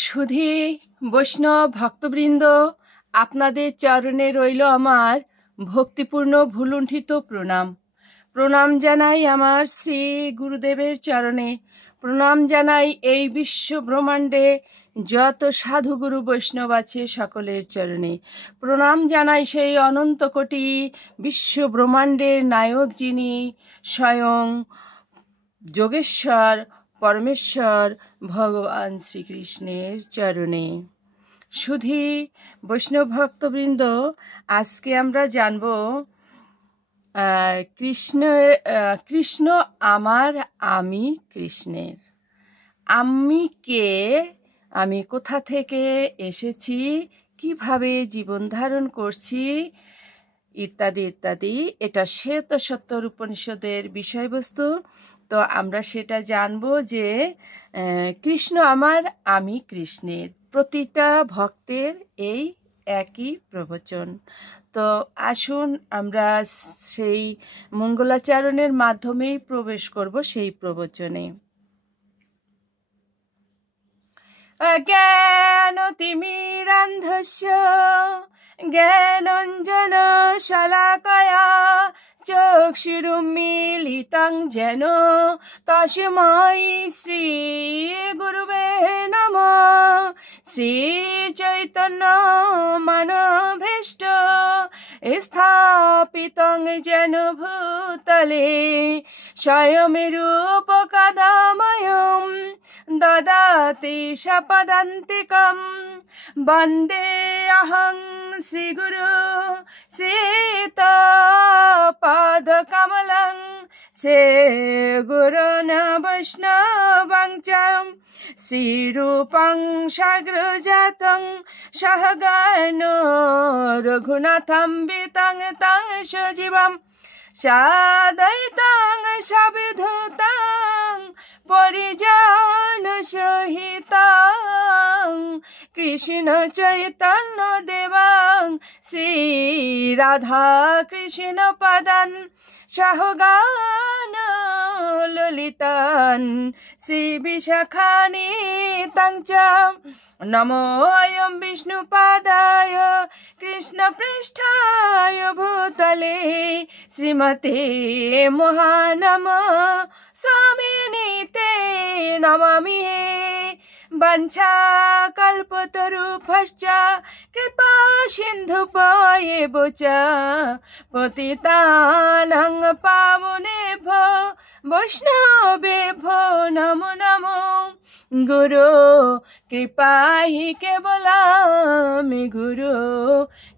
সুধী বৈষ্ণব ভক্তবৃন্দ, আপনাদের চরণে রইল আমার ভক্তিপূর্ণ ভুলুণ্ঠিত প্রণাম। প্রণাম জানাই আমার শ্রী গুরুদেবের চরণে। প্রণাম জানাই এই বিশ্ব ব্রহ্মাণ্ডে যত সাধুগুরু বৈষ্ণব আছে সকলের চরণে। প্রণাম জানাই সেই অনন্ত কোটি বিশ্ব ব্রহ্মাণ্ডের নায়ক যিনি স্বয়ং যোগেশ্বর পরমেশ্বর ভগবান শ্রীকৃষ্ণের চরণে। সুধী বৈষ্ণব ভক্তবৃন্দ, আজকে আমরা জানব কৃষ্ণ আমার, আমি কৃষ্ণের। আমি কে, আমি কোথা থেকে এসেছি, কিভাবে জীবন ধারণ করছি, ইত্যাদি ইত্যাদি। এটা শ্বেতসত্তর উপনিষদের বিষয়বস্তু। তো আমরা সেটা জানবো যে কৃষ্ণ আমার, আমি কৃষ্ণের। প্রতিটা ভক্তের এই একই প্রবচন। তো আসুন আমরা সেই মঙ্গলাচরণের মাধ্যমেই প্রবেশ করব সেই প্রবচনে। অজ্ঞানতিমিরান্ধস্য জ্ঞানাঞ্জন শলাকয়া চক্ষুরুন্মীলিतं যেন তস্मै শ্রী গুরুবে নমঃ। শ্রীচৈতন্য মানভীষ্ট স্থাপিतं যেন ভূতলে স্বয়ং রূপকদাময়ং দদাতি সপদান্তিকম। বন্দেऽহং শ্রীগুরু শ্রীতপাদকমলং শ্রীগুরুন বৈষ্ণবং চ শ্রীরূপং সাগ্রজাতং সহগণো রঘুনাথং বিতং তং সজীবং সাদয়িতং সবিধূতং পরিজন সহিতং কৃষ্ণ চৈতন্য দেবং শ্রী রাধা কৃষ্ণ পদং সহগণ ললিতং শ্রী বিশাখান্বিতং চ। নমো অয়ং বিষ্ণুপাদায় কৃষ্ণপৃষ্ঠায় ভূতলে শ্রীমতে মহানমঃ স্বামিনীতে নমামি। বাঞ্ছাকল্পতরুভ্যশ্চ কৃপা সিন্ধুভ্যেব চ পতিতানাং পাবনেভ্যো বৈষ্ণবেভ্যো নমো নমো। গুরু কৃপা হি কেবলামি, গুরু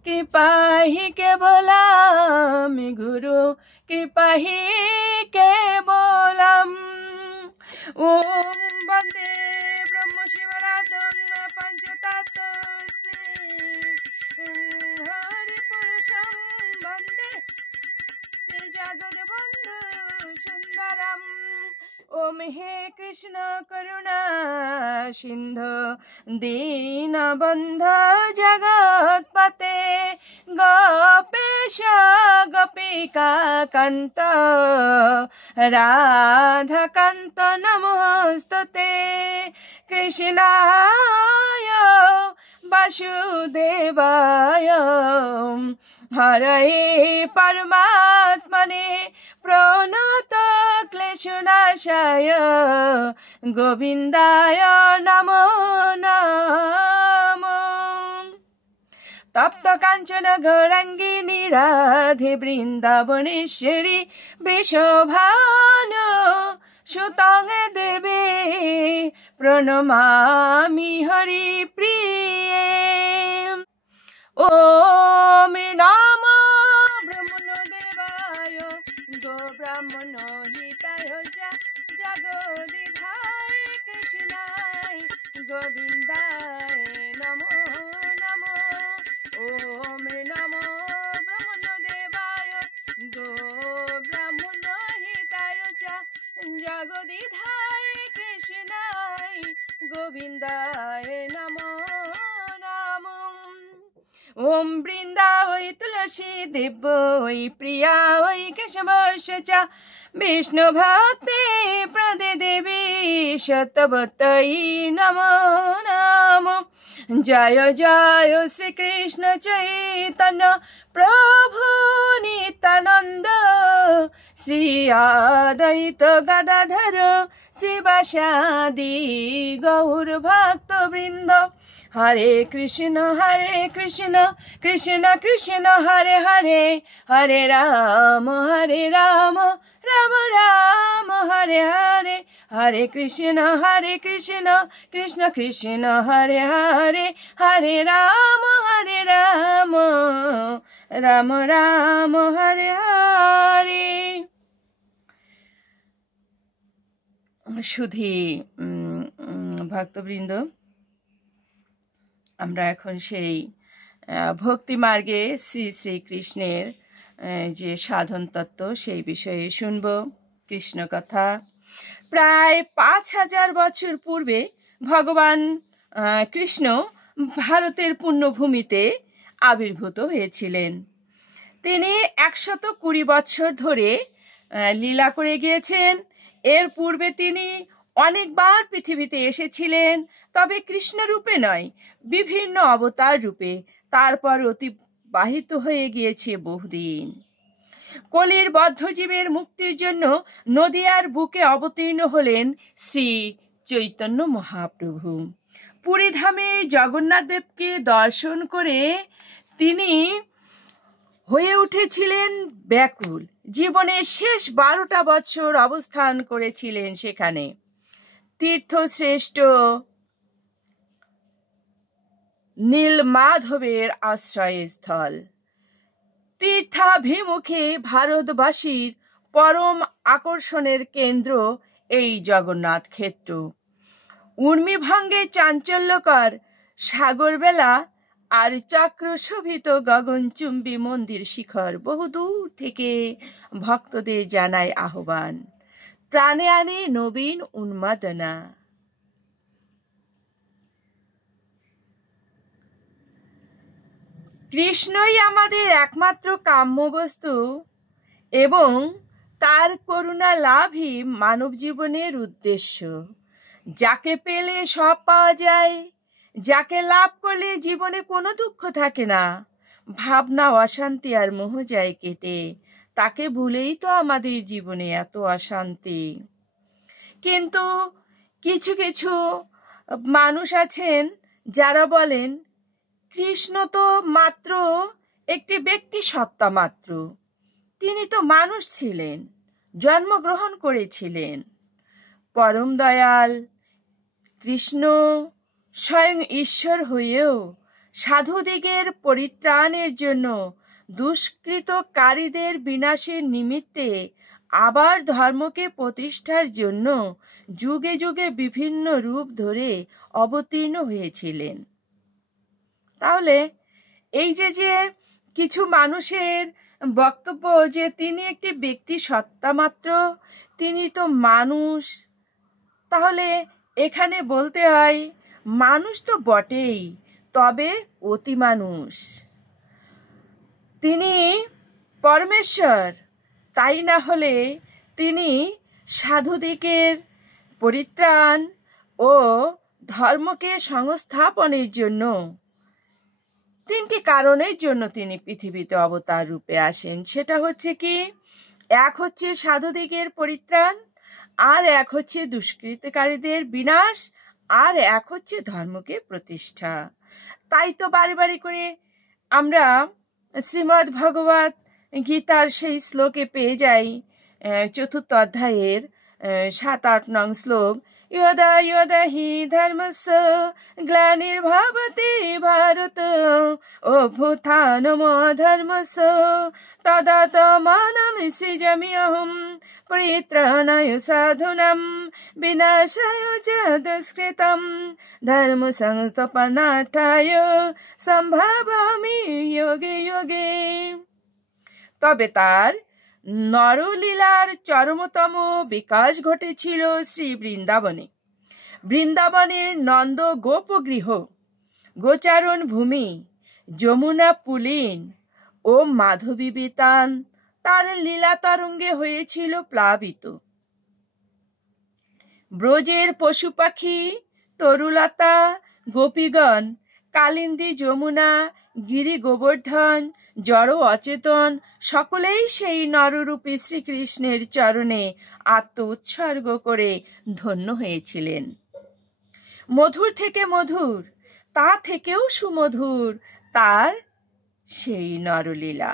কৃপা হি কেবলামি, গুরু কৃপা হি কেবলম। ওম বন্দে ব্রহ্ম শিবরাত্রং পঞ্চতত্ত্বশ্রী হরিপুরুষং বন্দে শ্রী জগদ্বন্ধু সুন্দরম। ওম হে কৃষ্ণ করুণা সিন্ধু দীনবন্ধু জগৎপতে গোপেশ গোপিকা কান্ত রাধাকান্ত নমস্তুতে। কৃষ্ণায় বাসুদেবায় হরয়ে পরমাত্মনে প্রণত ক্লেশনাশায় গোবিন্দায় নমো নমঃ। তপ্ত কাঞ্চন গৌরাঙ্গিনী রাধে বৃন্দাবনেশ্বরী বৃষভানু সুতং দেবে প্রণমামি হরি প্রিয়ে। ওম নমো ব্রহ্মণদেবায় গো ব্রাহ্মণ হিতায় চ জগদ্ধায় কৃষ্ণায় গোবিন্দায় নমো নমো। ওম নমো ব্রহ্মণদেবায় গো ব্রাহ্মণ হিতায় চ জগদ্ধায় কৃষ্ণায় গোবিন্দায় নমো নমো। ওম বৃন্দাবৈ তুলসী দেবৈ প্রিয়াৈ কেশবস্য চ বিষ্ণু ভক্তি প্রদে দেবী শতবতৈ নমো নমঃ। জয় জয় শ্রীকৃষ্ণ চৈতন্য প্রভু নিত্যানন্দ, শ্রী অদ্বৈত গদাধর শিবাসাদি গৌর ভক্তবৃন্দ। হরে কৃষ্ণ কৃষ্ণ কৃষ্ণ হরে হরে, হরে রাম রাম রাম হরে হরে, হরে কৃষ্ণ কৃষ্ণ কৃষ্ণ হরে হরে, হরে রাম রাম রাম হরে হরে। শুধু ভক্তবৃন্দ, আমরা এখন সেই ভক্তি মার্গে শ্রী শ্রীকৃষ্ণের যে সাধন তত্ত্ব সেই বিষয়ে শুনব কৃষ্ণ কথা। প্রায় 5000 বছর পূর্বে ভগবান কৃষ্ণ ভারতের পুণ্যভূমিতে আবির্ভূত হয়েছিলেন। তিনি 120 বছর ধরে লীলা করে গিয়েছেন। এর পূর্বে তিনি অনেকবার পৃথিবীতে এসেছিলেন, তবে কৃষ্ণ রূপে নয়, বিভিন্ন অবতার রূপে। তারপর অতিবাহিত হয়ে গিয়েছে বহুদিন। কলির বদ্ধজীবের মুক্তির জন্য নদিয়ার বুকে অবতীর্ণ হলেন শ্রী চৈতন্য মহাপ্রভু। পুরীধামে জগন্নাথ দেবকে দর্শন করে তিনি হয়ে উঠেছিলেন ব্যাকুল। জীবনের শেষ 12টা বছর অবস্থান করেছিলেন সেখানে। তীর্থশ্রেষ্ঠ নীলমাধবের আশ্রয়স্থল। তীর্থাভিমুখে ভারতবাসীর পরম আকর্ষণের কেন্দ্র এই জগন্নাথ ক্ষেত্র। উর্মিভঙ্গে চাঞ্চল্যকর সাগরবেলা আর চক্রশোভিত গগনচুম্বী মন্দির শিখর বহুদূর থেকে ভক্তদের জানায় আহ্বান, প্রাণে আনে নবীন উন্মাদনা। কৃষ্ণই আমাদের একমাত্র কাম্য বস্তু এবং তার করুণা লাভই মানব জীবনের উদ্দেশ্য। যাকে পেলে সব পাওয়া যায়, যাকে লাভ করলে জীবনে কোনো দুঃখ থাকে না, ভাবনা অশান্তি আর মোহ যায় কেটে, তাকে ভুলেই তো আমাদের জীবনে এত অশান্তি। কিন্তু কিছু কিছু মানুষ আছেন যারা বলেন কৃষ্ণ তো মাত্র একটি ব্যক্তি সত্তা মাত্র, তিনি তো মানুষ ছিলেন, জন্মগ্রহণ করেছিলেন। পরম দয়াল কৃষ্ণ স্বয়ং ঈশ্বর হয়েও সাধুদিগের পরিত্রাণের জন্য, দুষ্কৃতকারীদের বিনাশের নিমিত্তে, আবার ধর্মকে প্রতিষ্ঠার জন্য যুগে যুগে বিভিন্ন রূপ ধরে অবতীর্ণ হয়েছিলেন। তাহলে এই যে কিছু মানুষের বক্তব্য যে তিনি একটি ব্যক্তি সত্তা মাত্র, তিনি তো মানুষ, তাহলে এখানে বলতে হয় মানুষ তো বটেই, তবে অতি মানুষ। তিনি পরমেশ্বর, তাই না হলে তিনি সাধুদিগের পরিত্রাণ ও ধর্মকে সংস্থাপনের জন্য 3টি কারণের জন্য তিনি পৃথিবীতে অবতার রূপে আসেন। সেটা হচ্ছে কি, এক হচ্ছে সাধুদিগের পরিত্রাণ, আর এক হচ্ছে দুষ্কৃতকারীদের বিনাশ, আর এক হচ্ছে ধর্মকে প্রতিষ্ঠা। তাই তো বারে বারে করে আমরা শ্রীমদ্ ভগবত গীতার সেই শ্লোকে পেয়ে যাই, 4th অধ্যায়ের 7-8 নং শ্লোক, यदा यदा हि धर्मस्य ग्लानिर्भवति भारत अभ्युत्थानमधर्मस्य तदात्मानं सृजाम्यहं परित्राणाय साधूनां विनाशाय च दुष्कृतं धर्म संस्थापनार्थाय सम्भवामि योगे योगे। তবে তার নরলীলার চরমতম বিকাশ ঘটেছিল শ্রী বৃন্দাবনে। বৃন্দাবনের নন্দ গোপগৃহ, গোচারণ ভূমি, যমুনা পুলিন ও মাধবী বিতান তার লীলা তরঙ্গে হয়েছিল প্লাবিত। ব্রজের পশু পাখি, তরুলতা, গোপীগণ কালিন্দী, যমুনা, গিরি, গোবর্ধন, জড় অচেতন সকলেই সেই নররূপী শ্রীকৃষ্ণের চরণে আত্ম উৎসর্গ করে ধন্য হয়েছিলেন। মধুর থেকে মধুর, তা থেকেও সুমধুর তার সেই নরলীলা।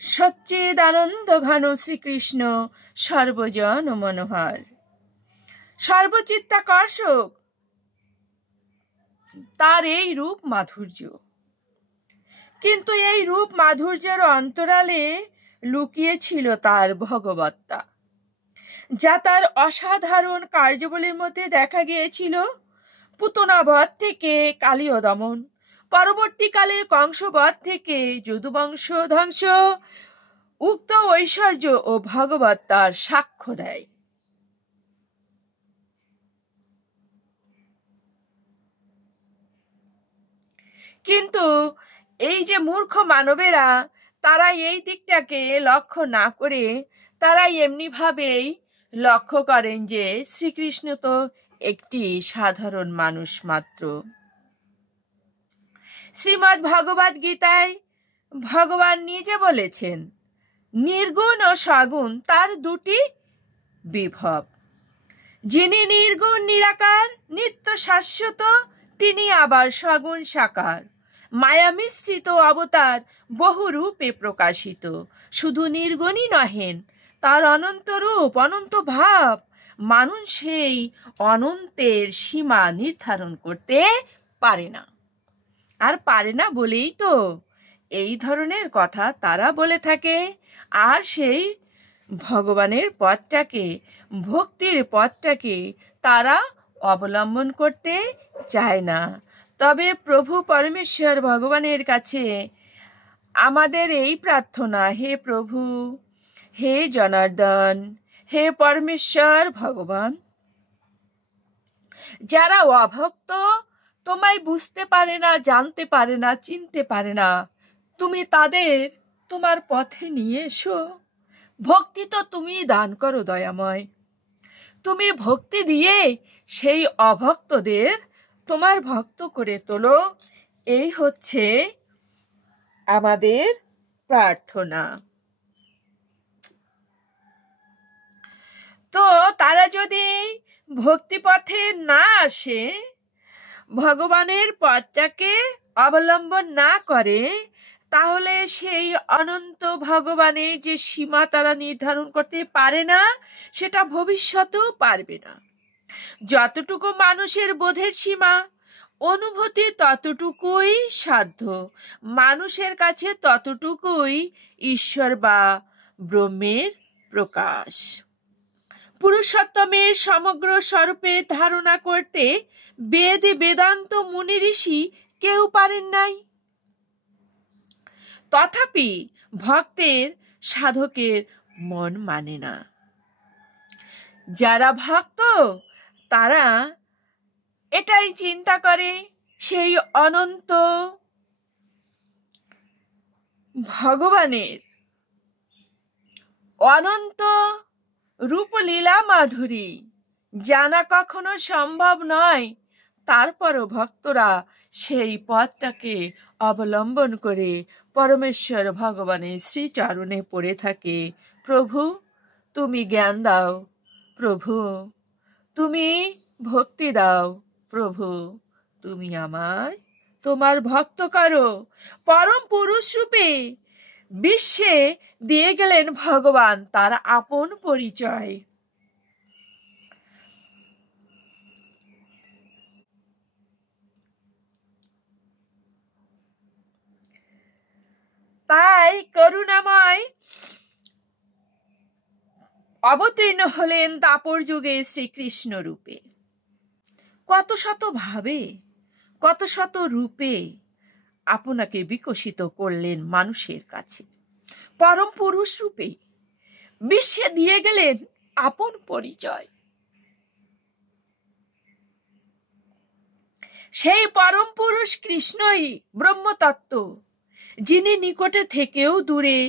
সচ্চিদানন্দ ঘন শ্রীকৃষ্ণ সর্বজন মনোহর, সর্বচিত্তাকর্ষক তার এই রূপ মাধুর্য। কিন্তু এই রূপ মাধুর্যের অন্তরালে লুকিয়ে ছিল তার ভগবত্তা, যা তার অসাধারণ কার্যাবলীর মধ্যে দেখা গিয়েছিল। পুতনাবধ থেকে কালীয় দমন, পরবর্তীকালে কংসবধ থেকে যদুবংশ ধ্বংস, উক্ত ঐশ্বর্য ও ভগবত্তার সাক্ষ্য দেয়। কিন্তু এই যে মূর্খ মানবেরা, তারা এই দিকটাকে লক্ষ্য না করে তারা এমনি ভাবেই লক্ষ্য করেন যে শ্রীকৃষ্ণ তো একটি সাধারণ মানুষ মাত্র। শ্রীমদ্ ভগবদ গীতায় ভগবান নিজে বলেছেন, নির্গুণ ও সগুণ তার দুটি বিভব। যিনি নির্গুণ নিরাকার নিত্য শাশ্বত, তিনি আবার সগুণ সাকার, মায়া মিশ্রিত অবতার, বহু রূপে প্রকাশিত। শুধু নির্গুণই নহেন, তার অনন্ত রূপ, অনন্ত ভাব। মানুষ সেই অনন্তের সীমা নির্ধারণ করতে পারে না। আর পারে না বলেই তো এই ধরনের কথা তারা বলে থাকে। আর সেই ভগবানের পথটাকে, ভক্তির পথটাকে তারা অবলম্বন করতে চায় না। তবে প্রভু পরমেশ্বর ভগবানের কাছে আমাদের এই প্রার্থনা, হে প্রভু, হে জনার্দন, হে পরমেশ্বর ভগবান, যারা অভক্ত, তোমায় বুঝতে পারে না, জানতে পারে না, চিনতে পারে না, তুমি তাদের তোমার পথে নিয়ে এসো। ভক্তি তো তুমি দান করো দয়াময়। তুমি ভক্তি দিয়ে সেই অভক্তদের তোমার ভক্ত করে তোলো। এই হচ্ছে আমাদের প্রার্থনা। তো তারা যদি ভক্তি পথে না আসে, ভগবানের পথটাকে অবলম্বন না করে, তাহলে সেই অনন্ত ভগবানের যে সীমা তারা নির্ধারণ করতে পারে না, সেটা ভবিষ্যতেও পারবে না। যতটুকু মানুষের বোধের সীমা, অনুভূতি ততটুকুই সাধ্য, মানুষের কাছে ততটুকুই ঈশ্বর বা ব্রহ্মের প্রকাশ। পুরুষোত্তমের সমগ্র স্বরূপের ধারণা করতে বেদ বেদান্ত মুনি ঋষি কেউ পারেন নাই। তথাপি ভক্তের, সাধকের মন মানে না। যারা ভক্ত তারা এটাই চিন্তা করে, সেই অনন্ত ভগবানের অনন্ত রূপলীলা মাধুরী জানা কখনো সম্ভব নয়। তারপরও ভক্তরা সেই পথটাকে অবলম্বন করে পরমেশ্বর ভগবানের শ্রীচরণে পড়ে থাকে। প্রভু তুমি জ্ঞান দাও, প্রভু তুমি ভক্তি দাও, প্রভু তুমি আমায় তোমার ভক্ত করো। পরম পুরুষ রূপে বিশ্বে দিয়ে গেলেন ভগবান তার আপন পরিচয়। তাই করুণাময় অবতীর্ণ হলেন দাপর যুগে শ্রীকৃষ্ণ রূপে। কত শত ভাবে, কত শত রূপে আপনাকে বিকশিত করলেন মানুষের কাছে। পরম পুরুষ রূপে বিশ্বে দিয়ে গেলেন আপন পরিচয়। সেই পরম পুরুষ কৃষ্ণই ব্রহ্মতত্ত্ব, যিনি নিকটে থেকেও দূরে,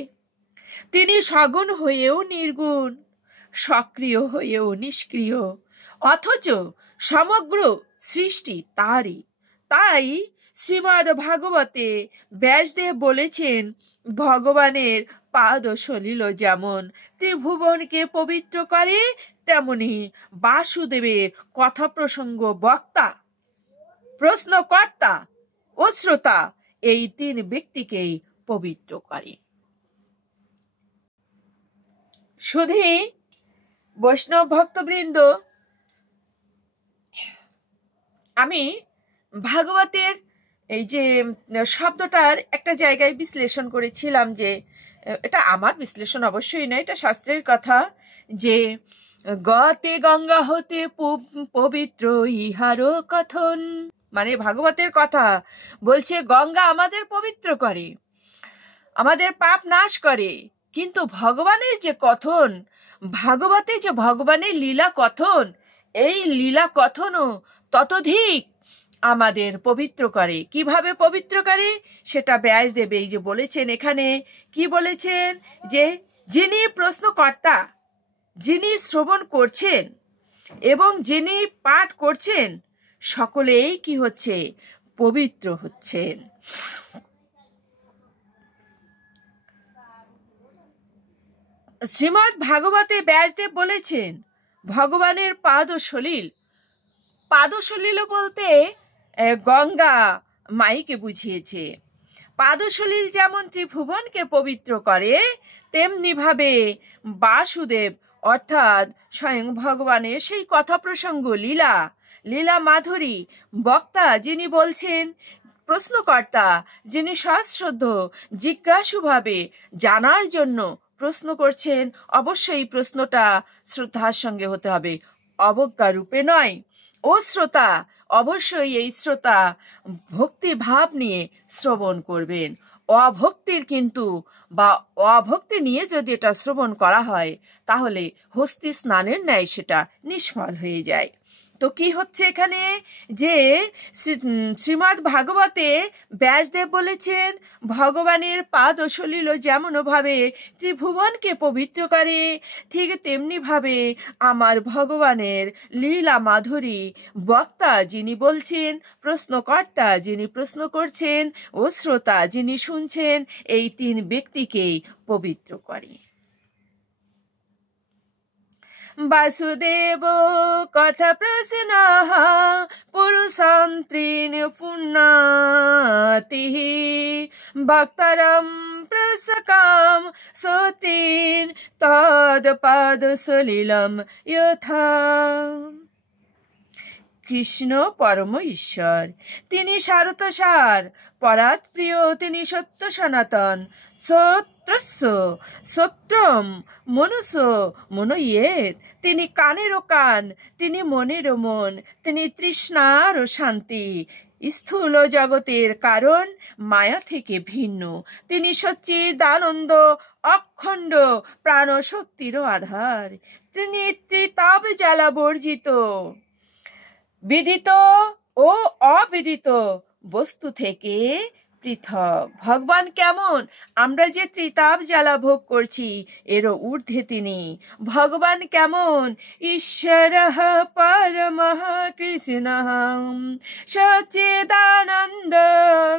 তিনি সগুণ হয়েও নির্গুণ, সক্রিয় হয়েও নিষ্ক্রিয়, অথচ সমগ্র সৃষ্টি তারই। তাই শ্রীমদ্ ভাগবতে ব্যাসদেব বলেছেন, ভগবানের পাদ সলিল যেমন ত্রিভুবনকে পবিত্র করে, তেমনি বাসুদেবের কথা প্রসঙ্গ বক্তা, প্রশ্নকর্তা ও শ্রোতা এই তিন ব্যক্তিকেই পবিত্র করে। শুধু বৈষ্ণব ভক্তবৃন্দ, আমি ভাগবতের এই যে শব্দটার একটা জায়গায় বিশ্লেষণ করেছিলাম, যে এটা আমার বিশ্লেষণ অবশ্যই নয়, এটা শাস্ত্রের কথা, যে গতে গঙ্গা হতে পবিত্র ইহারও কথন, মানে ভাগবতের কথা বলছে গঙ্গা আমাদের পবিত্র করে, আমাদের পাপ নাশ করে, কিন্তু ভগবানের যে কথন, ভাগবতে যে ভগবানের লীলা কথন, এই লীলা কথনও ততোধিক আমাদের পবিত্র করে। কিভাবে পবিত্র করে সেটা ব্যাসদেব এই যে বলেছেন, এখানে কি বলেছেন, যে যিনি প্রশ্নকর্তা, যিনি শ্রবণ করছেন এবং যিনি পাঠ করছেন, সকলেই কি হচ্ছে, পবিত্র হচ্ছেন। শ্রীমদ্ ভাগবতে ব্যাসদেব বলেছেন ভগবানের পাদ সলিল, পাদ সলিল বলতে গঙ্গা মাইকে বুঝিয়েছে। পাদসলিল যেমন ত্রিভুবনকে পবিত্র করে, তেমনি ভাবে বাসুদেব অর্থাৎ স্বয়ং ভগবানের সেই কথা প্রসঙ্গ, লীলা, লীলা মাধুরী বক্তা যিনি বলছেন, প্রশ্নকর্তা যিনি সশ্রদ্ধ জিজ্ঞাসুভাবে জানার জন্য প্রশ্ন করছেন, অবশ্যই প্রশ্নটা শ্রদ্ধার সঙ্গে হতে হবে, অবজ্ঞা রূপে নয়। ও শ্রোতা, অবশ্যই এই শ্রোতা ভক্তি ভাব নিয়ে শ্রবণ করবেন। অভক্তির কিন্তু বা অভক্তি নিয়ে যদি এটা শ্রবণ করা হয়, তাহলে হস্তি স্নানের ন্যায় সেটা নিষ্ফল হয়ে যায়। তো কি হচ্ছে এখানে, যে শ্রীমদ্ ভাগবতে ব্যাসদেব বলেছেন ভগবানের পাদ সলিল যেমন ভাবে ত্রিভুবনকে পবিত্র করে, ঠিক তেমনি ভাবে আমার ভগবানের লীলা মাধুরী বক্তা যিনি বলছেন, প্রশ্নকর্তা যিনি প্রশ্ন করছেন ও শ্রোতা যিনি শুনছেন, এই তিন ব্যক্তিকেই পবিত্র করে। বাসুদেব কথা প্রশ্ন পুরুষান ত্রিন পুণ্যাতি ভক্তরম প্রসকাম সতীন তদ পাদ সলিলম যথা। কৃষ্ণ পরম ঈশ্বর, তিনি সারতসার, পরাৎ প্রিয়, তিনি সত্য সনাতন, সত্যস্য সত্যম মনুষ্য মনয়েত, তিনি কানেরও কান, তিনি মনেরও মন, তিনি তৃষ্ণারও শান্তি, স্থূল জগতের কারণ, মায়া থেকে ভিন্ন, তিনি সচ্চিদানন্দ অখণ্ড প্রাণ শক্তিরও আধার, তিনি ত্রিতাপ জ্বালা বর্জিত, বিদিত ও অবিদিত বস্তু থেকে পৃথক। ভগবান কেমন, আমরা যে ত্রিতাপ জ্বালা ভোগ করছি এরও ঊর্ধ্বে তিনি। ভগবান কেমন, ঈশ্বর পরমঃ কৃষ্ণ সচ্চিদানন্দ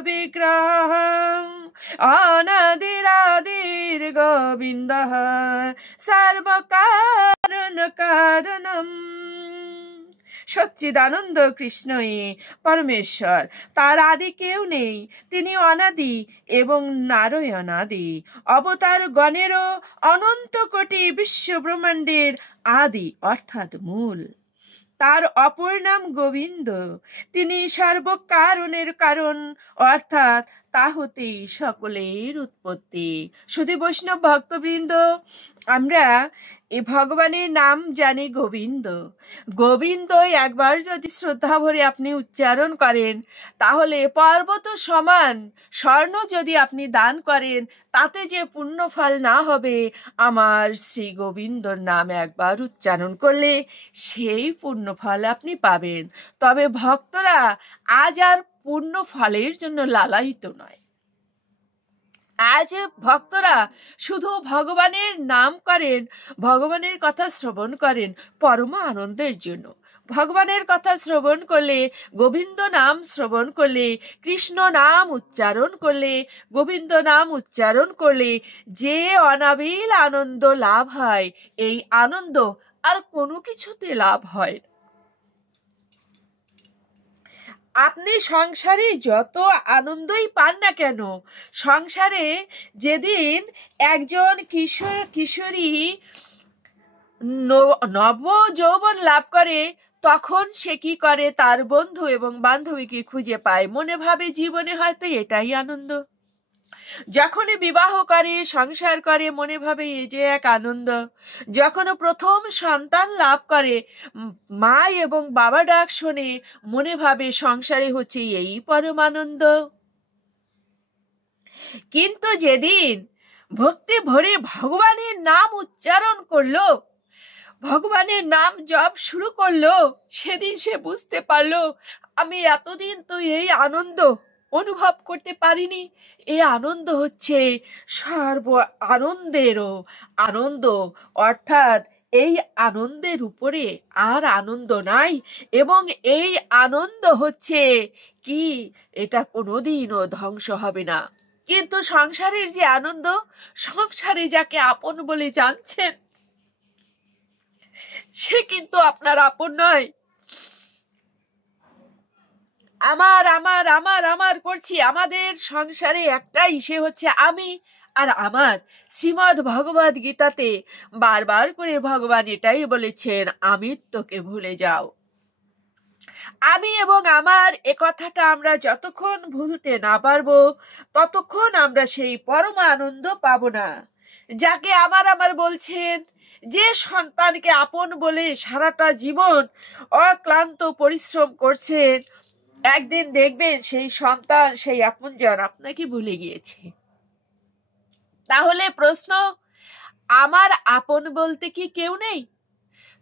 বিগ্রহ অনাদিরাদির গোবিন্দ সর্বকারণ কারণম। সচ্চিদানন্দ কৃষ্ণই পরমেশ্বর, তার আদি কেউ নেই, তিনি অনাদি এবং নারায়ণাদি, অবতার গণেরও অনন্ত কোটি বিশ্ব ব্রহ্মাণ্ডের আদি অর্থাৎ মূল। তার অপর নাম গোবিন্দ, তিনি সর্বকারণের কারণ অর্থাৎ তা হতেই সকলের উৎপত্তি। শুধু বৈষ্ণব ভক্তবৃন্দ, আমরা এই ভগবানের নাম জানি গোবিন্দ। গোবিন্দ একবার যদি শ্রদ্ধা ভরে আপনি উচ্চারণ করেন, তাহলে পর্বত সমান স্বর্ণ যদি আপনি দান করেন, তাতে যে পুণ্য ফল না হবে, আমার শ্রী গোবিন্দর নাম একবার উচ্চারণ করলে সেই পুণ্য ফল আপনি পাবেন। তবে ভক্তরা আজ আর পুণ্য ফলের জন্য লালায়িত নয়। আজ ভক্তরা শুধু ভগবানের নাম করেন, ভগবানের কথা শ্রবণ করেন পরম আনন্দের জন্য। ভগবানের কথা শ্রবণ করলে, গোবিন্দ নাম শ্রবণ করলে, কৃষ্ণ নাম উচ্চারণ করলে, গোবিন্দ নাম উচ্চারণ করলে যে অনাবিল আনন্দ লাভ হয়, এই আনন্দ আর কোনো কিছুতে লাভ হয় না। আপনি সংসারে যত আনন্দই পান না কেন, সংসারে যেদিন একজন কিশোরী নব যৌবন লাভ করে, তখন সে কি করে, তার বন্ধু এবং বান্ধবীকে খুঁজে পায়, মনে ভাবে জীবনে হয়তো এটাই আনন্দ। যখনই বিবাহ করে, সংসার করে, মনে ভাবে এই যে এক আনন্দ। যখন প্রথম সন্তান লাভ করে, মা এবং বাবা ডাক শোনে, মনে ভাবে সংসারে হচ্ছে এই পরম আনন্দ। কিন্তু যেদিন ভক্তি ভরে ভগবানের নাম উচ্চারণ করলো, ভগবানের নাম জপ শুরু করলো, সেদিন সে বুঝতে পারলো আমি এতদিন তো এই আনন্দ অনুভব করতে পারিনি। এই আনন্দ হচ্ছে সর্ব আনন্দেরও আনন্দ, অর্থাৎ এই আনন্দের উপরে আর আনন্দ নাই। এবং এই আনন্দ হচ্ছে কি, এটা কোনোদিনও ধ্বংস হবে না। কিন্তু সংসারের যে আনন্দ, সংসারে যাকে আপন বলে জানছেন, সে কিন্তু আপনার আপন নয়। আমার আমার আমার আমার করছি, আমাদের সংসারে একটাই, সে হচ্ছে আমি আর আমার। শ্রীমদ্ ভগবদ গীতাতে বারবার করে ভগবান এটাই বলেছেন, আমিত্বকে ভুলে যাও। আমি এবং আমার এ কথাটা আমরা যতক্ষণ ভুলতে না পারবো, ততক্ষণ আমরা সেই পরম আনন্দ পাবো না। যাকে আমার আমার বলছেন, যে সন্তানকে আপন বলে সারাটা জীবন অক্লান্ত পরিশ্রম করছেন, একদিন দেখবেন সেই সন্তান, সেই আপনজন আপনাকে ভুলে গিয়েছে। তাহলে প্রশ্ন, আমার আপন বলতে কি কেউ নেই?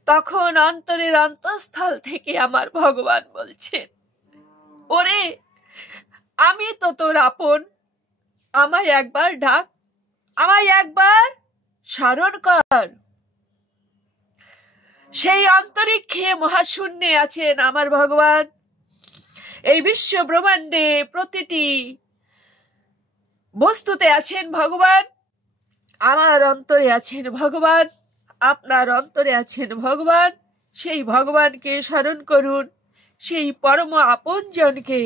তখন অন্তরের অন্তঃস্থল থেকে আমার ভগবান বলছেন, ওরে আমি তো তোর আপন, আমায় একবার ডাক, আমায় একবার স্মরণ কর। সেই অন্তরিক্ষে মহাশূন্যে আছেন আমার ভগবান। এই বিশ্ব ব্রহ্মাণ্ডে প্রতিটি বস্তুতে আছেন ভগবান। আমার অন্তরে আছেন ভগবান, আপনার অন্তরে আছেন ভগবান। সেই ভগবানকে স্মরণ করুন, সেই পরম আপনজনকে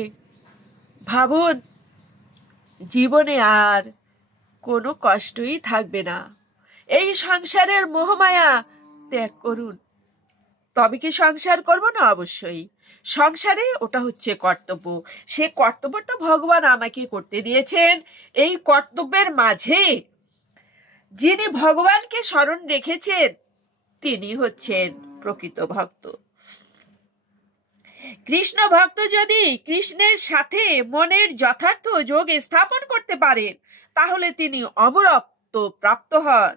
ভাবুন। জীবনে আর কোনো কষ্টই থাকবে না। এই সংসারের মোহমায়া ত্যাগ করুন। তবে কি সংসার করব না? অবশ্যই। সংসারে ওটা হচ্ছে কর্তব্য, সে কর্তব্যটা ভগবান আমাকে করতে দিয়েছেন। এই কর্তব্যের মাঝে যিনি ভগবানকে স্মরণ রেখেছেন, তিনি হচ্ছেন প্রকৃত ভক্ত। কৃষ্ণ ভক্ত যদি কৃষ্ণের সাথে মনের যথার্থ যোগ স্থাপন করতে পারেন, তাহলে তিনি অমরত্ব প্রাপ্ত হন।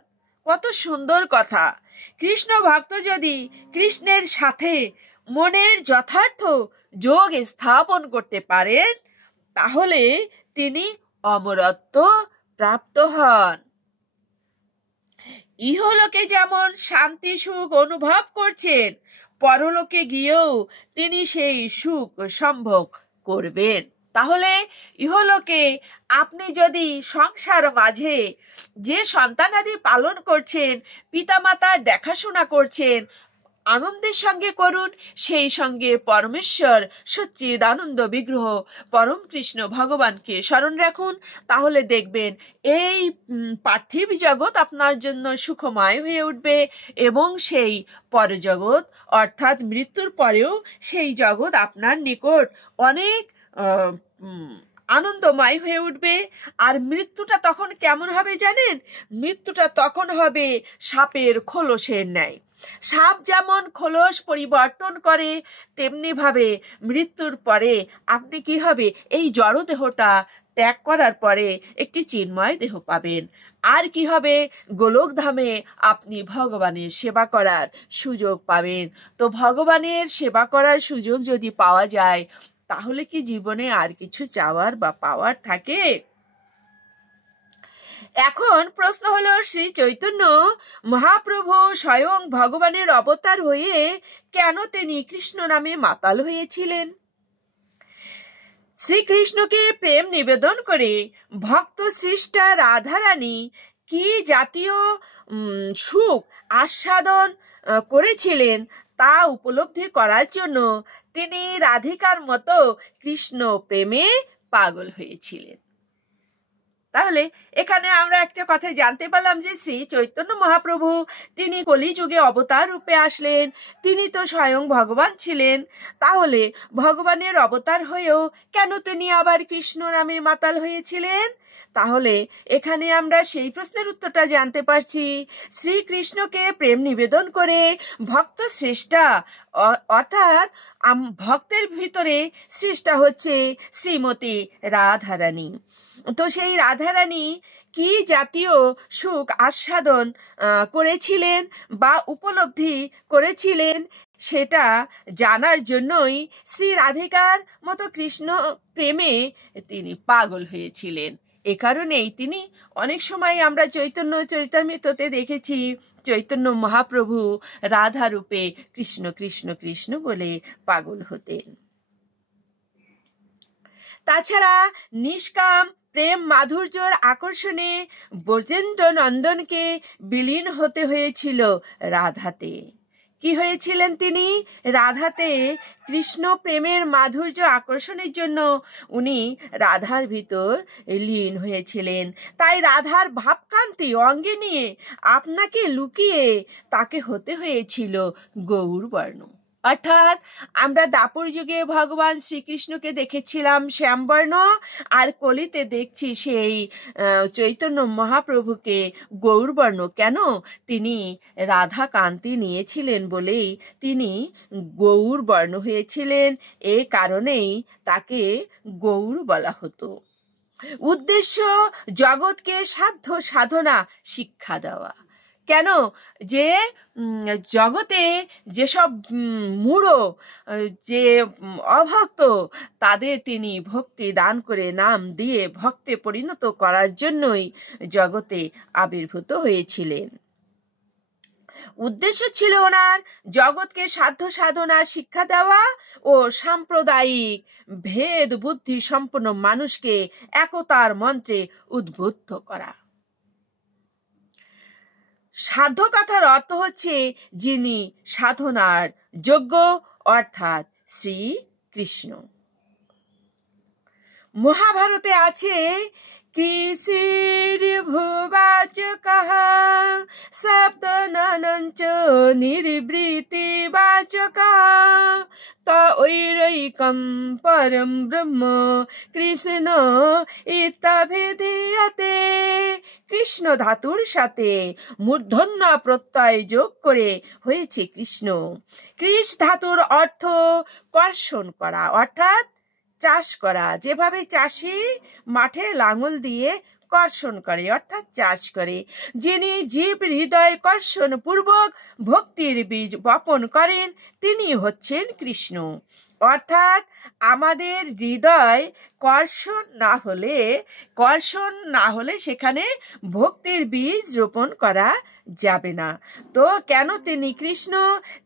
কত সুন্দর কথা! কৃষ্ণ ভক্ত যদি কৃষ্ণের সাথে মনের যথার্থ যোগ স্থাপন করতে পারেন, তাহলে তিনি অমরত্ব প্রাপ্ত হন। ইহলোকে যেমন শান্তি সুখ অনুভব করছেন, পরলোকে গিয়েও তিনি সেই সুখ সম্ভোগ করবেন। তাহলে ইহলোকে আপনি যদি সংসার মাঝে যে সন্তানাদি পালন করছেন, পিতামাতার দেখাশোনা করছেন, আনন্দের সঙ্গে করুন। সেই সঙ্গে পরমেশ্বর সচ্চিদানন্দ বিগ্রহ পরম কৃষ্ণ ভগবানকে স্মরণ রাখুন। তাহলে দেখবেন এই পার্থিব জগৎ আপনার জন্য সুখময় হয়ে উঠবে, এবং সেই পরজগৎ অর্থাৎ মৃত্যুর পরেও সেই জগৎ আপনার নিকট অনেক আনন্দময় হয়ে উঠবে। আর মৃত্যুটা তখন কেমন হবে জানেন? মৃত্যুটা তখন হবে সাপের খোলসের ন্যায়। সাপ যেমন খোলস পরিবর্তন করে, তেমনি ভাবে মৃত্যুর পরে আপনি কি হবে, এই জড় দেহটা ত্যাগ করার পরে একটি চিন্ময় দেহ পাবেন। আর কি হবে, গোলক ধামে আপনি ভগবানের সেবা করার সুযোগ পাবেন। তো ভগবানের সেবা করার সুযোগ যদি পাওয়া যায়, তাহলে কি জীবনে আর কিছু চাওয়ার বা পাওয়ার থাকে? এখন প্রশ্ন হলো, শ্রী চৈতন্য মহাপ্রভু স্বয়ং ভগবানের অবতার হয়ে কেন তিনি কৃষ্ণ নামে মাতাল হয়েছিলেন? শ্রীকৃষ্ণকে প্রেম নিবেদন করে ভক্ত সৃষ্টা রাধারানী কি জাতীয় সুখ আস্বাদন করেছিলেন তা উপলব্ধি করার জন্য তিনি রাধিকার মতো কৃষ্ণ প্রেমে পাগল হয়েছিলেন। তাহলে এখানে আমরা একটা কথা জানতে পারলাম যে শ্রী চৈতন্য মহাপ্রভু তিনি কলিযুগে অবতার রূপে আসলেন, তিনি তো স্বয়ং ভগবান ছিলেন। তাহলে ভগবানের অবতার হয়েও কেন তিনি আবার কৃষ্ণ নামে মাতাল হয়েছিলেন? তাহলে এখানে আমরা সেই প্রশ্নের উত্তরটা জানতে পারছি। শ্রীকৃষ্ণকে প্রেম নিবেদন করে ভক্ত শ্রেষ্ঠা অর্থাৎ ভক্তের ভিতরে শ্রেষ্ঠা হচ্ছে শ্রীমতী রাধারানী। তো সেই রাধারানী কি জাতীয় সুখ আস্বাদন করেছিলেন বা উপলব্ধি করেছিলেন সেটা জানার জন্যই শ্রী রাধিকার মতো কৃষ্ণ প্রেমে তিনি পাগল হয়েছিলেন। এ কারণেই তিনি অনেক সময় আমরা চৈতন্য চরিতামৃততে দেখেছি চৈতন্য মহাপ্রভু রাধা রূপে কৃষ্ণ কৃষ্ণ কৃষ্ণ বলে পাগল হতেন। তাছাড়া নিষ্কাম প্রেম মাধুর্যর আকর্ষণে ব্রজেন্দ্র নন্দনকে বিলীন হতে হয়েছিল রাধাতে। কি হয়েছিলেন তিনি? রাধাতে কৃষ্ণ প্রেমের মাধুর্য আকর্ষণের জন্য উনি রাধার ভিতর লীন হয়েছিলেন। তাই রাধার ভাবকান্তি অঙ্গে নিয়ে আপনাকে লুকিয়ে তাকে হতে হয়েছিল গৌরবর্ণ। অর্থাৎ আমরা দাপর যুগে ভগবান শ্রীকৃষ্ণকে দেখেছিলাম শ্যামবর্ণ, আর কলিতে দেখছি সেই চৈতন্য মহাপ্রভুকে গৌরবর্ণ। কেন? তিনি রাধা কান্তি নিয়েছিলেন বলেই তিনি গৌরবর্ণ হয়েছিলেন। এ কারণেই তাকে গৌর বলা হতো। উদ্দেশ্য জগৎকে সাধ্য সাধনা শিক্ষা দেওয়া। কেন? যে জগতে যেসব মূঢ় যে অভক্ত তাদের তিনি ভক্তি দান করে নাম দিয়ে ভক্তে পরিণত করার জন্যই জগতে আবির্ভূত হয়েছিলেন। উদ্দেশ্য ছিল ওনার জগৎকে সাধ্য সাধনা শিক্ষা দেওয়া ও সাম্প্রদায়িক ভেদ বুদ্ধি সম্পন্ন মানুষকে একতার মন্ত্রে উদ্বুদ্ধ করা। সাধ্য কথার অর্থ হচ্ছে যিনি সাধনার যোগ্য, অর্থাৎ শ্রীকৃষ্ণ। মহাভারতে আছে কৃষির ভুবাচকঃ শব্দনানঞ্চ নির্বৃতি বাচকঃ ত ঐরৈকম পরম ব্রহ্ম কৃষ্ণ ইত্যাভিধীয়তে। কৃষ্ণ ধাতুর সাথে মূর্ধন্য প্রত্যয় যোগ করে হয়েছে কৃষ্ণ। কৃষ ধাতুর অর্থ কর্ষণ করা, অর্থাৎ চাষ করা। যেভাবে চাষি মাঠে লাঙল দিয়ে কর্ষণ করে অর্থাৎ চাষ করে, যিনি জীব হৃদয় কর্ষণ পূর্বক ভক্তির বীজ বপন করেন তিনি হচ্ছেন কৃষ্ণ। অর্থাৎ আমাদের হৃদয় কর্ষণ না হলে সেখানে ভক্তির বীজ রোপণ করা যাবে না। তো কেন তিনি কৃষ্ণ?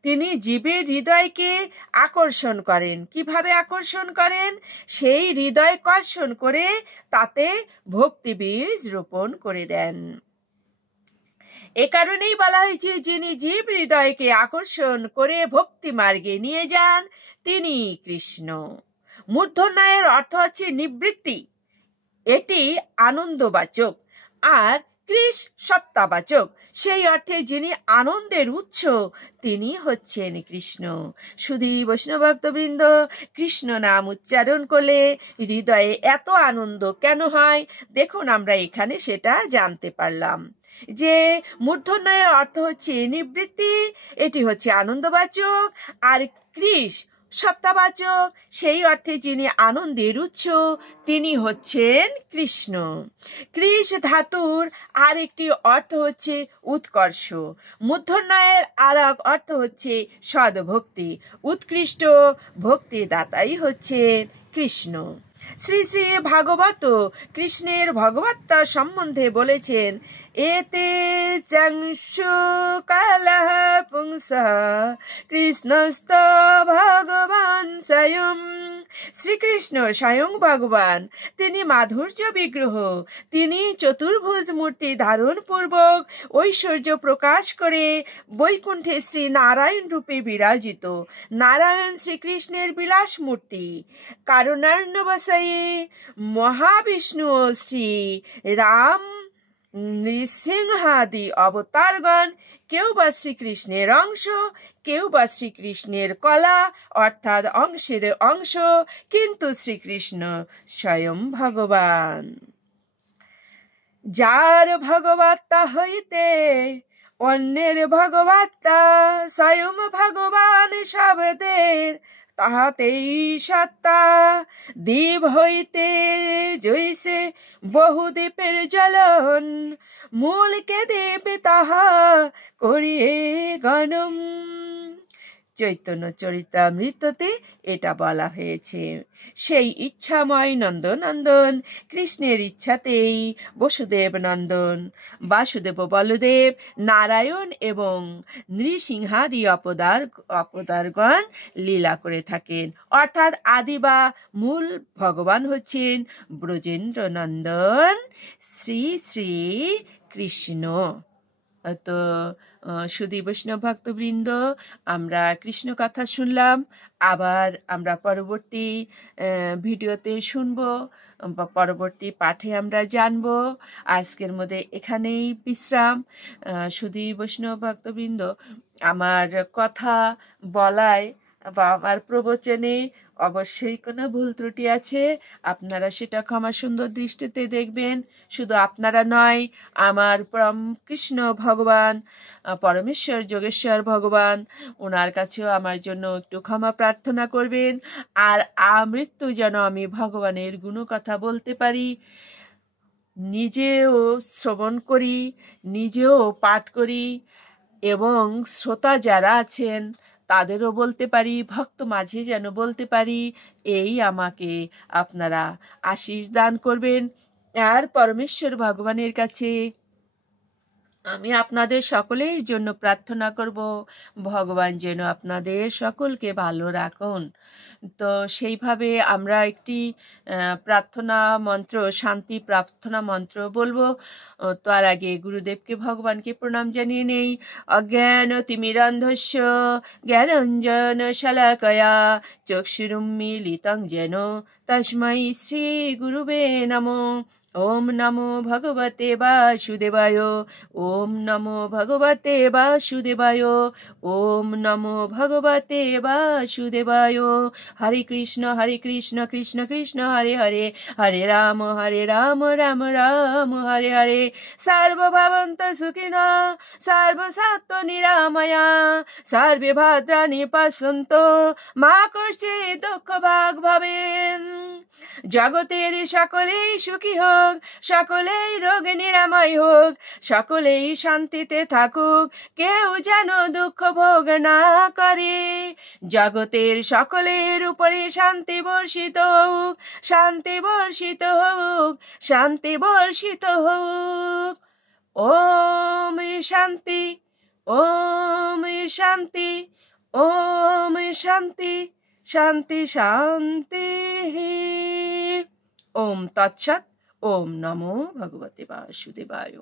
তিনি জীবের হৃদয়কে আকর্ষণ করেন। কিভাবে আকর্ষণ করেন? সেই হৃদয় কর্ষণ করে তাতে ভক্তি বীজ রোপণ করে দেন। এ কারণেই বলা হয়েছে যিনি জীব হৃদয়কে আকর্ষণ করে ভক্তি মার্গে নিয়ে যান তিনি কৃষ্ণ। মূর্ধন্যয়ের অর্থ হচ্ছে নিবৃত্তি, এটি আনন্দবাচক, আর কৃষ সত্তাবাচক। সেই অর্থে যিনি আনন্দের উৎস তিনি হচ্ছেন কৃষ্ণ। শুধু বৈষ্ণব ভক্তবৃন্দ, কৃষ্ণ নাম উচ্চারণ করলে হৃদয়ে এত আনন্দ কেন হয়? দেখুন আমরা এখানে সেটা জানতে পারলাম যে মূর্ধন্যয়ের অর্থ হচ্ছে নিবৃত্তি, এটি হচ্ছে আনন্দবাচক, আর কৃষ সত্তাবাচক। সেই অর্থে যিনি আনন্দের উৎস তিনি হচ্ছেন কৃষ্ণ। কৃষ ধাতুর আর একটি অর্থ হচ্ছে উৎকর্ষ। মূর্ধন্যয়ের আর এক অর্থ হচ্ছে সদ্ভক্তি। উৎকৃষ্ট ভক্তি দাতাই হচ্ছেন কৃষ্ণ। শ্রী শ্রী ভাগবত কৃষ্ণের ভগবত্তা সম্বন্ধে বলেছেন, এতে চংশু কালহ পুংসঃ কৃষ্ণস্ত ভগবান স্বয়ং। শ্রীকৃষ্ণ স্বয়ং ভগবান, তিনি মাধুর্য বিগ্রহ, তিনি চতুর্ভুজ মূর্তি ধারণ পূর্বক ঐশ্বর্য প্রকাশ করে বৈকুণ্ঠে শ্রী নারায়ণ রূপে বিরাজিত। নারায়ণ শ্রীকৃষ্ণের বিলাস মূর্তি। কারণার্ণবশয়ে মহাবিষ্ণু ও শ্রী রাম নৃসিংহাদি অবতারগণ কেউ বা শ্রীকৃষ্ণের অংশ, কেউ বা শ্রীকৃষ্ণের কলা অর্থাৎ অংশের অংশ, কিন্তু শ্রীকৃষ্ণ স্বয়ং ভগবান। যার ভগবত্তা হইতে অন্যের ভগবত্তা স্বয়ং ভগবান শব্দের, তাহাতেই সত্তা। দ্বীপ হইতে জৈসে বহুদ্বীপের জ্বলন, মূলকে দ্বীপ তাহা করিয়ে গণম। চৈতন্য চরিতামৃততে এটা বলা হয়েছে। সেই ইচ্ছাময় নন্দনন্দন কৃষ্ণের ইচ্ছাতেই বসুদেব নন্দন, বাসুদেব বলদেব, নারায়ণ এবং নৃসিংহাদি অপদারগণ লীলা করে থাকেন। অর্থাৎ আদি বা মূল ভগবান হচ্ছেন ব্রজেন্দ্র নন্দন শ্রী শ্রী কৃষ্ণ। তো সুধী বৈষ্ণব ভক্তবৃন্দ, আমরা কৃষ্ণ কথা শুনলাম। আবার আমরা পরবর্তী ভিডিওতে শুনবো বা পরবর্তী পাঠে আমরা জানবো। আজকের মধ্যে এখানেই বিশ্রাম। সুধী বৈষ্ণব ভক্তবৃন্দ, আমার কথা বলায় বা আমার প্রবচনে অবশ্যই কোনো ভুল ত্রুটি আছে, আপনারা সেটা ক্ষমা সুন্দর দৃষ্টিতে দেখবেন। শুধু আপনারা নয়, আমার পরম কৃষ্ণ ভগবান, পরমেশ্বর যোগেশ্বর ভগবান, ওনার কাছেও আমার জন্য একটু ক্ষমা প্রার্থনা করবেন। আর আমৃত্যু যেন আমি ভগবানের গুণকথা বলতে পারি, নিজেও শ্রবণ করি, নিজেও পাঠ করি এবং শ্রোতা যারা আছেন তাদেরও বলতে পারি, ভক্ত মাঝে যেন বলতে পারি। এই আমাকে আপনারা আশীষ দান করবেন। আর পরমেশ্বর ভগবানের কাছে আমি আপনাদের সকলের জন্য প্রার্থনা করব, ভগবান যেন আপনাদের সকলকে ভালো রাখুন। তো সেইভাবে আমরা একটি প্রার্থনা মন্ত্র, শান্তি প্রার্থনা মন্ত্র বলবো। তার আগে গুরুদেবকে ভগবানকে প্রণাম জানিয়ে নেই। অজ্ঞান তিমিরান্ধস্য জ্ঞানাঞ্জন শলাকয়া চক্ষুরুন্মীলিতং যেন তস্मै শ্রী গুরুবে নমঃ। ওম নমো ভগবতে বাসুদেবায়। ওম নমো ভগবতে বাসুদেবায়। ওম নমো ভগবতে বাসুদেবায়। হরে কৃষ্ণ কৃষ্ণ কৃষ্ণ হরে হরে, হরে রাম রাম রাম হরে হরে। সর্বভবন্ত সুখিনঃ সর্বসত্ত্ব নিরাময়া, সর্বে ভদ্রাণি পশ্যন্তু মা কশ্চিৎ দুঃখ ভাগ ভবেৎ। জগতের সকলেই সুখী হোক, সকলেই রোগ নিরাময় হোক, সকলেই শান্তিতে থাকুক, কেউ যেন দুঃখ ভোগ না করে। জগতের সকলের উপরে শান্তি বর্ষিত হোক, শান্তি বর্ষিত হোক, শান্তি বর্ষিত হোক। ওম শান্তি, ওম শান্তি, ওম শান্তি, শান্তি শান্তি। ওম তৎসৎ। ওম নমো ভগবতে বাসুদেবায়।